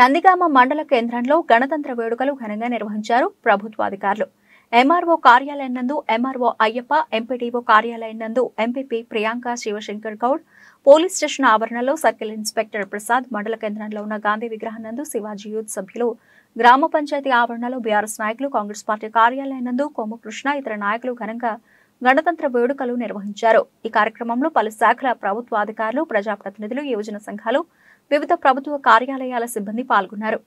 నందిగామ మండల కేంద్రంలో గణతంత్ర వేడుకలు ఘనంగా నిర్వహించారు ప్రభుత్వాధికారులు. ఎంఆర్ఓ కార్యాలయం నందు ఎంఆర్ఓ అయ్యప్ప, ఎంపీడీఓ కార్యాలయం నందు MPP Priyanka Shivashankar Goud, police station ఆవరణలో సర్కిల్ ఇన్స్పెక్టర్ ప్రసాద్, మండల కేంద్రంలో ఉన్న గాంధీ విగ్రహం నందు శివాజీ యూత్ సభ్యులు, గ్రామ పంచాయతీ ఆవరణలో బీఆర్ఎస్ నాయకులు, కాంగ్రెస్ పార్టీ కార్యాలయం నందు కొమ్ము కృష్ణ ఇతర నాయకులు ఘనంగా గణతంత్ర వేడుకలు నిర్వహించారు. ఈ కార్యక్రమంలో పలు శాఖల ప్రభుత్వాధికారులు, ప్రజాప్రతినిధులు, యువజన సంఘాలు, వివిధ ప్రభుత్వ కార్యాలయాల సిబ్బంది పాల్గొన్నారు.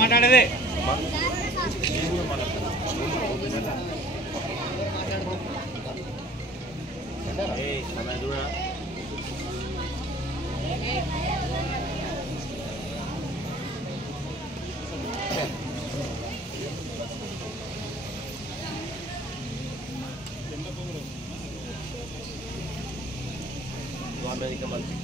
మాట్లాడేదే అమెరికా మంత్రి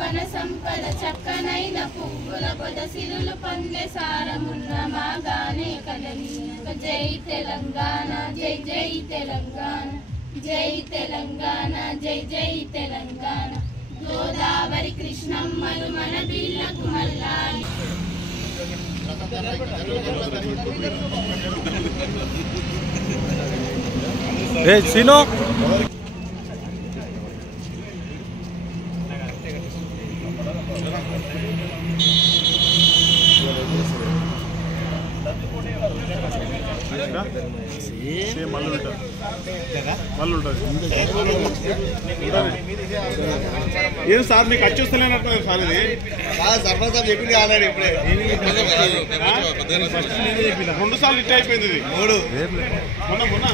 వన సంపద చక్కనైన పువ్వుల పొదసిరులు పొందే సారమున్న మాగానే కదలి జై తెలంగాణ జై జై తెలంగాణ జై తెలంగాణ జై జై తెలంగాణ గోదావరి కృష్ణమ్మలు మన బిల్లకు మల్లాలి సీనో ఏం సార్ మీకు వచ్చేస్తలేనట్టు సార్ ఇది సర్పంచ్ సార్ చెప్పింది ఆల్రెడీ ఇప్పుడే 2 సార్లు ఇట్ అయిపోయింది ఇది 3 మొన్న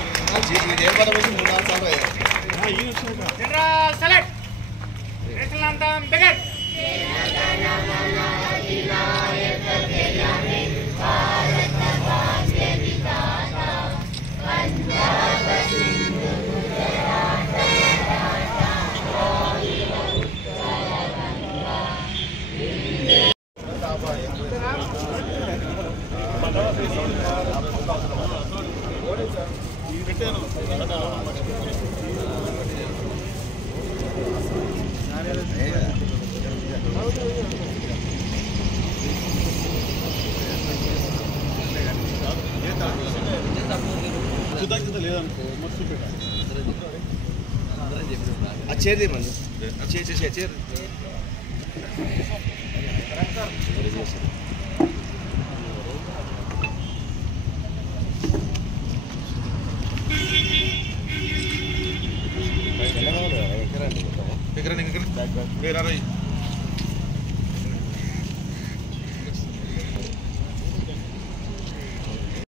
కృతజ్ఞత లేదనుకో మర్చిపోయాను చేరి మళ్ళీ చేరి ఇక్కడ